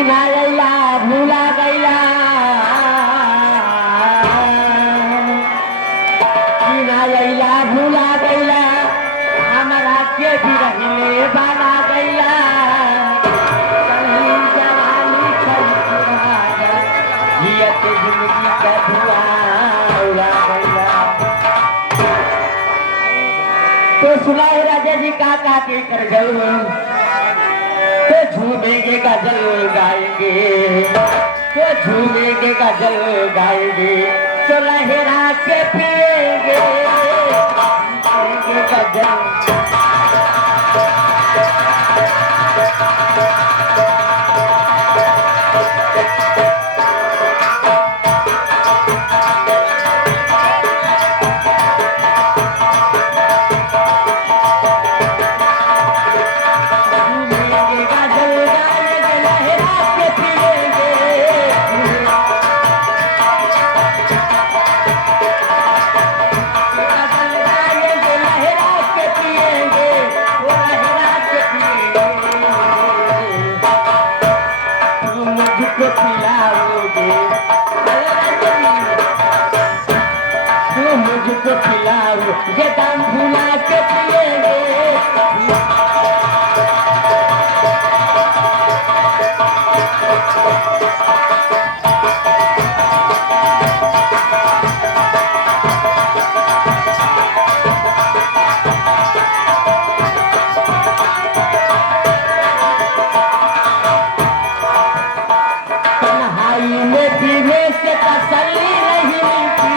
किनारैला भूला गैला किनारैला भूला गैला हमारा के भी रहिले बाला गैला कहीं जवानी जियत जिंदगी का धुआं उड़ा गैला। तो सुना है राजा जी का के कर गए तो झूमेंगे गजल गाएंगे तो झूमेंगे गजल गाएंगे तो लहरा के पिएंगे गजल। मुझको खिलाओ ये दाम भुला के पिएंगे तन्हाई में पीने से तसल्ली नहीं मिलती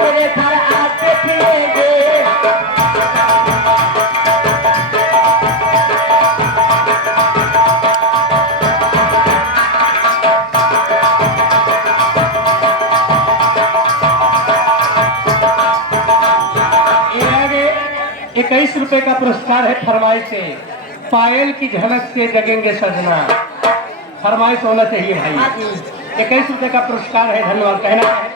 मेरे घर आके पिएंगे ₹21 का पुरस्कार है फरमाइश से पायल की झलक से जगेंगे सजना। फरमाइश होना चाहिए भाई। ₹21 का पुरस्कार है। धन्यवाद कहना है।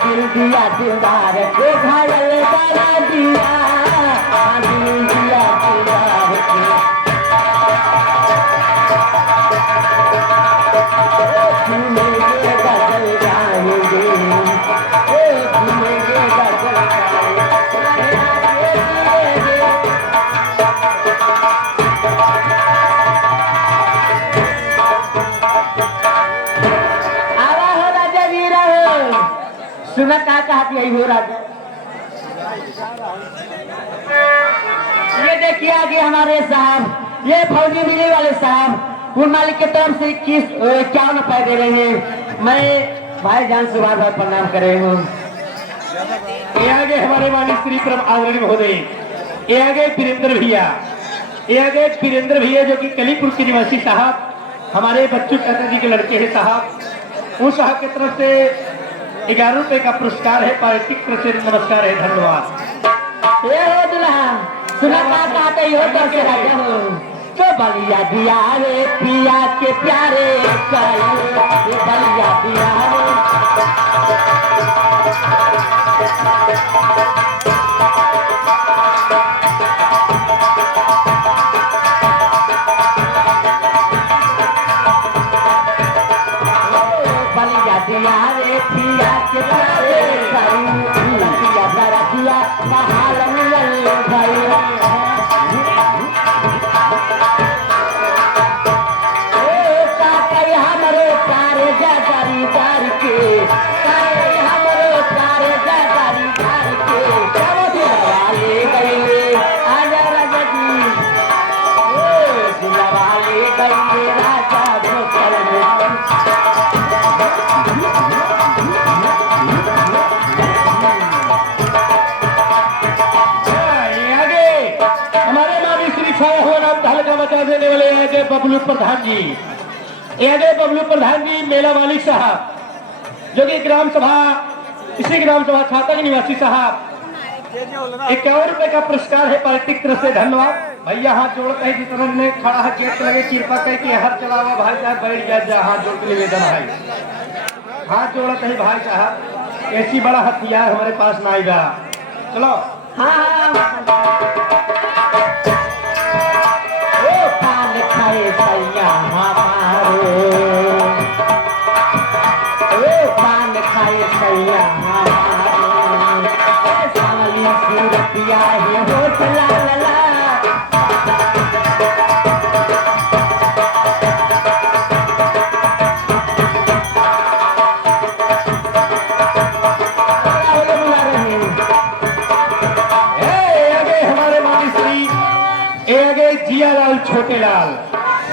दिल दिया दिलदार को घायल बना दिया दिल दिया दिलदार को झूमेंगे गजल गाएंगे झूमेंगे गजल सुना क्या कहती है हो राजा। ये देखिए आगे हमारे साहब ये फौजी मिली वाले साहब उन मालिक की तरफ से 51 रुपए दे रहे हैं। मैं भाईजान से बार बार प्रणाम कर रहे हूँ। ये आगे हमारे माननीय श्री परम आदरणीय महोदय ये आगे वीरेंद्र भैया ये आगे वीरेंद्र भैया जो कि कलीपुर के निवासी साहब हमारे बच्चू चाचा जी के लड़के हैं साहब उस साहब की तरफ से ₹11 का पुरस्कार है। पारितिक से नमस्कार है। धन्यवाद। ये हो दुल्हा सुना क्या कहते हो तो से राजा हो तो बलिया दिया रे पिया के प्यारे बलिया दिया बलिया दिया रे पिया के प्यारे बलिया दिया हाल मिलन भाई कर देने वाले हैं कि बबलू प्रधान जी, ये बबलू प्रधान जी मेला मालिक साहब, जो कि ग्राम सभा, इसी ग्राम सभा छाता के निवासी साहब, 51 रुपए का पुरस्कार है पार्टी की तरफ से। धन्यवाद भैया। हाथ जोड़ते हैं जितना ने खड़ा है गेट लगे, कृपा करके हर चलावा भाई साहब बैठ जा, हाथ जोड़ के निवेदन है, हाथ जोड़ते हैं भाई साहब। ऐसी बड़ा हथियार हमारे पास ना आएगा। चलो हाँ ओ पान खाए सैया हमारे, ओ पान खाए सैया हमारे, 40 रुपया है होठ ला ला। जिया लाल छोटे लाल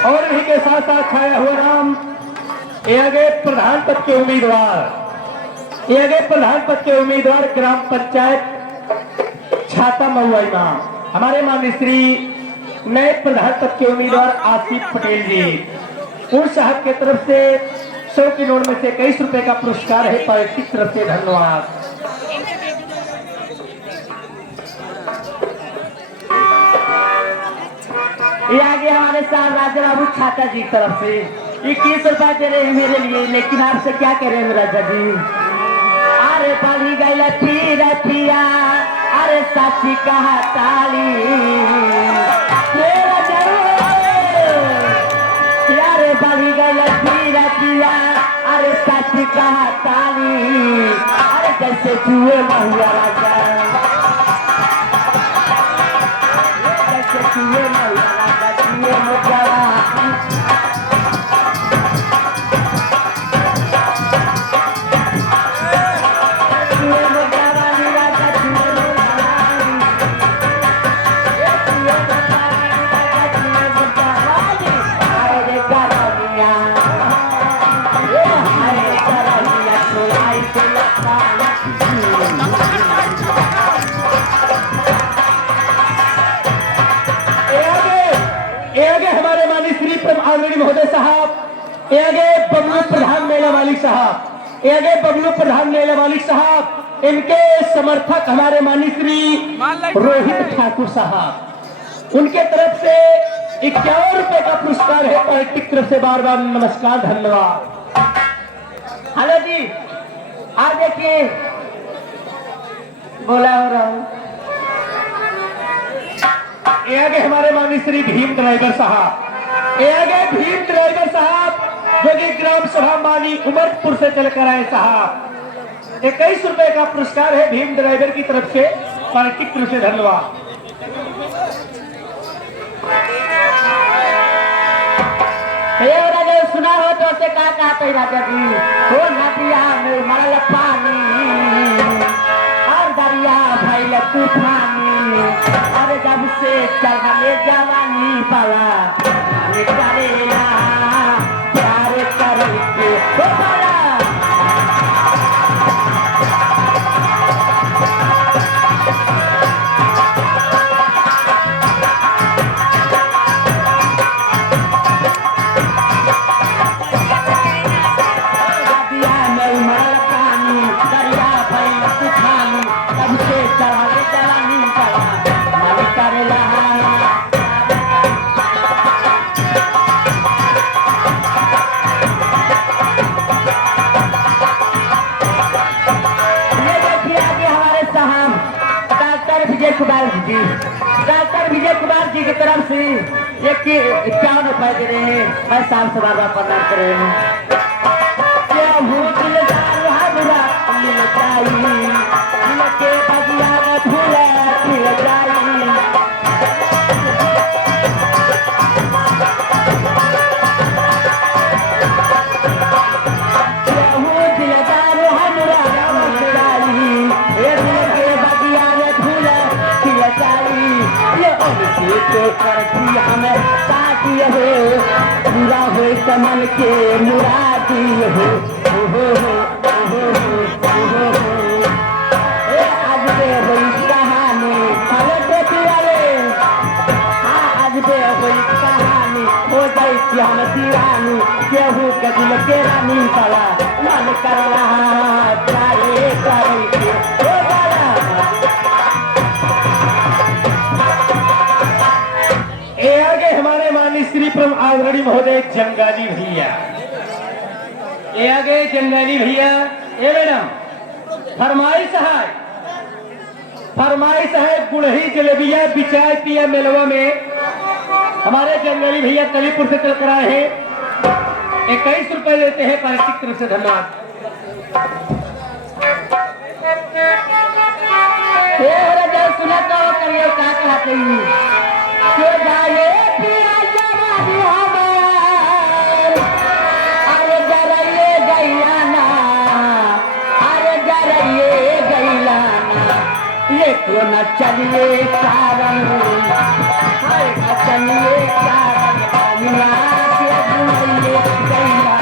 और इन्हीं के साथ साथ छाया हुआ नाम, ये आगे प्रधान पद के उम्मीदवार, ये आगे प्रधान पद के उम्मीदवार ग्राम पंचायत छाता महुआ इमाम, हमारे माननीय श्री नए प्रधान पद के उम्मीदवार आसिफ पटेल जी, उन साहब के तरफ से 100 के नोट में से 21 रुपए का पुरस्कार है पार्टी की तरफ से। धन्यवाद। ये आगे हमारे साथ राजा बाबू छाता जी तरफ से 21 रुपया दे रहे हैं मेरे लिए, लेकिन आपसे क्या कह रहे हैं राजा जी। अरे पाली गई पिया, अरे साची कहा ताली, अरे पाली गई पिया, अरे साची कहा ताली, अरे जैसे जुए महुआ राजा, जैसे जुए महुआ महोदय साहब, ये आगे बबलू प्रधान मेला मालिक साहब, ये आगे बबलू प्रधान मेला मालिक साहब, इनके समर्थक हमारे माननीय श्री रोहित ठाकुर साहब, उनके तरफ से 51 रुपए का पुरस्कार है पार्टी की तरफ से। बार बार नमस्कार, धन्यवाद। हेलो जी, आज देखिए बोला हो रहा हूँ। ये आगे हमारे माननीय श्री भीम ड्राइवर साहब, ये आगे भीम ड्राइवर साहब, जो कि ग्राम सभा माली उमरपुर से चलकर आए साहब, 21 रुपए का पुरस्कार है भीम ड्राइवर की तरफ से पार्टी की तरफ से। धन्यवाद। राजा सुना हो तो से का कहते राजा जी, हो नदिया में मरल पानी और दरिया भइल तूफानी, अरे जब से चढ़ले जवानी पाला करेला प्यार करके हो पाला। डॉक्टर विजय कुमार जी की तरफ से 51 रुपए दे रहे हैं। मैं साहब से बार बार प्रणाम कर रहे हूँ। क्या भूत लगाई हमरा मिल जाई, मिल के बगिया में फूले खिल जाई, क्या भूत लगाई हमरा मिल जाई, ए मिल के बगिया में फूले खिल जाई, ये उनसे तो करती हमें साथी हो, पूरा हो समन के मुरादी हो, आज बे हुई कहानी पलट वाले, हाँ आज बे हुई कहानी करना चाहे करके ओ बाला ये आगे हमारे माननीय श्री प्रम आदरणीय महोदय जंगाली भैया। ये आगे जंगाली भैया। ये मैडम फरमाइश है गुड़ही जलेबिया बिचाय पिया मेलवा में हमारे जंगाली भैया कलीपुर से चल कर आए हैं। 21 रुपए देते हैं पार्टी की तरफ से, धन्यवाद। सुना तो करियो का कहते हैं के जाए पिया जवानी हमार अरे जरइए गैलाना अरे जरइए गैलाना ये तो न चलिए कारण हाय न चलिए कारण दुनिया के दुनिया गैलाना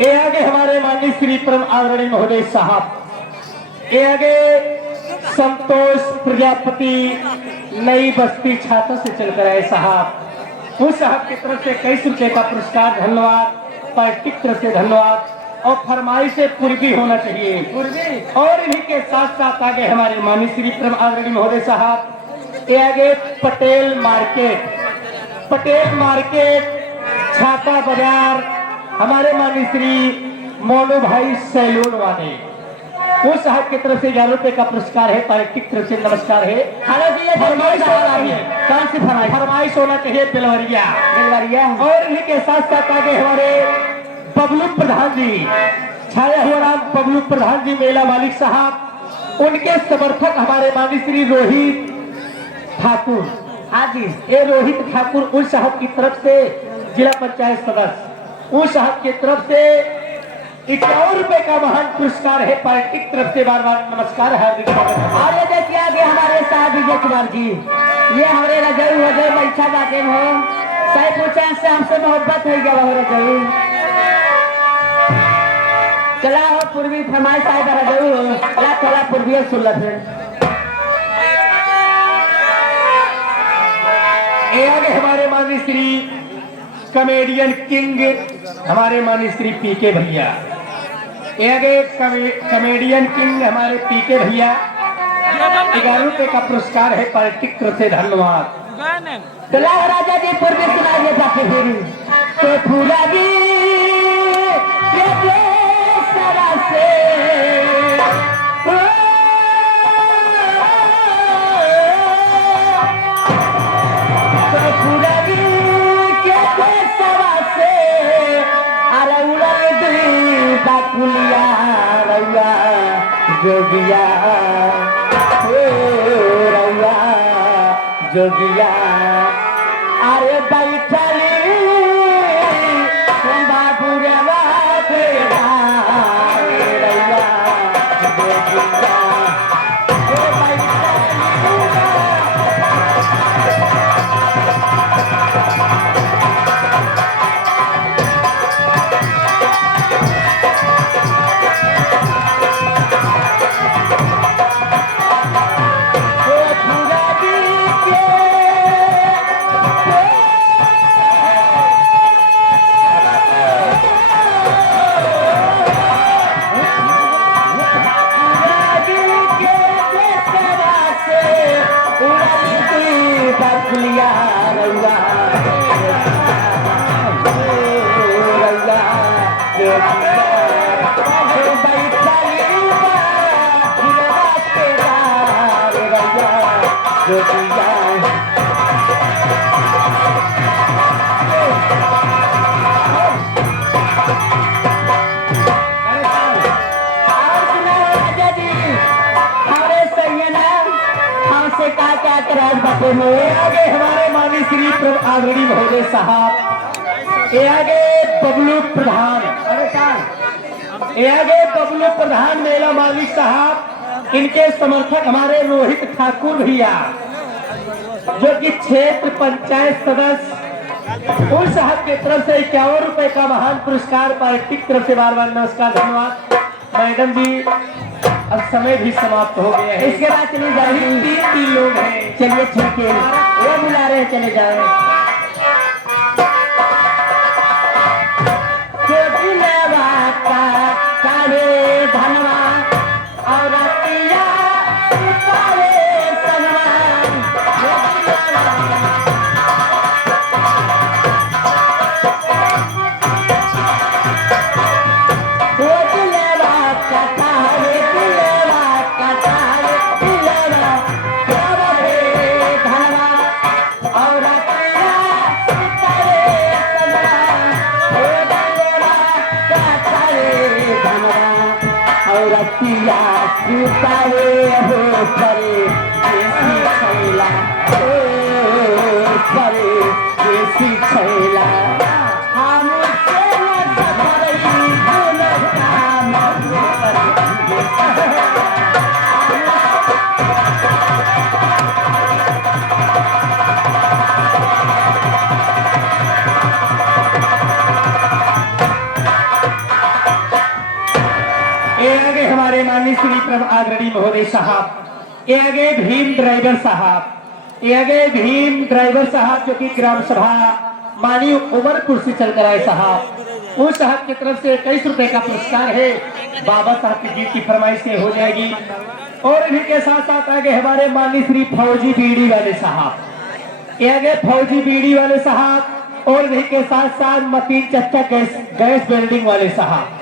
ये आगे हमारे माननीय श्री परम आदरणीय महोदय साहब। ये आगे संतोष प्रजापति नई बस्ती छात्रों से चलकर आए साहब। उस साहब की तरफ से 21 रुपए का पुरस्कार, धन्यवाद। पार्टी की तरफ से धन्यवाद। और फरमाइश से पूर्वी होना चाहिए पूर्वी। और इन्हीं के साथ साथ आगे हमारे माननीय श्री परम आदरणीय महोदय साहब। ये आगे पटेल मार्केट छाता बाजार हमारे माननीय श्री मोनू भाई सैलून वाले, वो साहब की तरफ से 11 रुपए का पुरस्कार है। पार्टी की तरफ से नमस्कार है। फरमाइश होना चाहिए बिलवरिया। और इन्हीं के साथ साथ आगे हमारे बबलू प्रधान जी, छाया हुआ नाम बबलू प्रधान जी मेला मालिक साहब, उनके समर्थक हमारे माननीय श्री रोहित ठाकुर। हाँ जी, ये रोहित ठाकुर उन साहब की तरफ से जिला पंचायत सदस्य, उस साहब की तरफ से 51 रुपए का महान पुरस्कार है। पार्टी की तरफ से बार बार नमस्कार, हार्दिक स्वागत। आगे देखिए आगे हमारे साहब विजय कुमार जी, ये हमारे रजऊ हजर बैठा जाते हो सैफुल से हमसे मोहब्बत हो गया हो रजऊ। चला हो पूर्वी फरमाइश आए रजऊ ला थोड़ा पूर्वी सुन ला फिर। ये आगे हमारे माननीय श्री कॉमेडियन किंग हमारे माननीय श्री पीके भैया। ये आगे कॉमेडियन किंग हमारे पीके भैया, 11 रुपए का पुरस्कार है। पार्टी की तरफ से धन्यवाद। चला राजा जी पूर्वी सुनाइए जाते फिर तो पूरा भी से कुलिया रउआ जोगिया हो रउआ जोगिया अरे बैठली बाबू रे बाबे रउआ जोगिया हो बैठली आगे हमारे माननीय श्री प्रभु आदरणीय महोदय साहब, ये आगे बबलू प्रधान, ये आगे बबलू प्रधान मेला मालिक साहब, इनके समर्थक हमारे रोहित ठाकुर भैया जो कि क्षेत्र पंचायत सदस्य उन साहब की तरफ से 51 रुपए का महान पुरस्कार पार्टी की तरफ से बार बार नमस्कार धन्यवाद। मैडम जी अब समय भी समाप्त हो गया है, इसके बाद चले जाएंगे। तीन लोग हैं, चलिए ठीक है, वो बुला रहे हैं, चले जाए। हमारे माननीय श्री प्रभु आदरणीय महोदय साहब, ये आगे भीम ड्राइवर साहब, ये आगे भीम ड्राइवर साहब जो कि ग्राम सभा माननीय उमरपुर से चलकर आए साहब, उस साहब की तरफ से 21 रुपए का पुरस्कार है, बाबा साहब की गीत की फरमाइश से हो जाएगी। और इन्हीं के साथ साथ आगे हमारे माननीय श्री फौजी बीड़ी वाले साहब, ये आगे फौजी बीड़ी वाले साहब, और इन्हीं के साथ साथ मतीन चच्चा गैस बिल्डिंग वाले साहब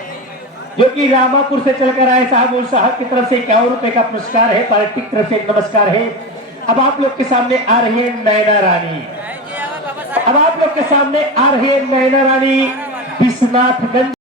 जो कि रामापुर से चलकर आए साहब, उन साहब की तरफ से 51 रुपए का पुरस्कार है, पार्टी की तरफ से नमस्कार है। अब आप लोग के सामने आ रही है नैना रानी, अब आप लोग के सामने आ रही है नैना रानी विश्वनाथगंज।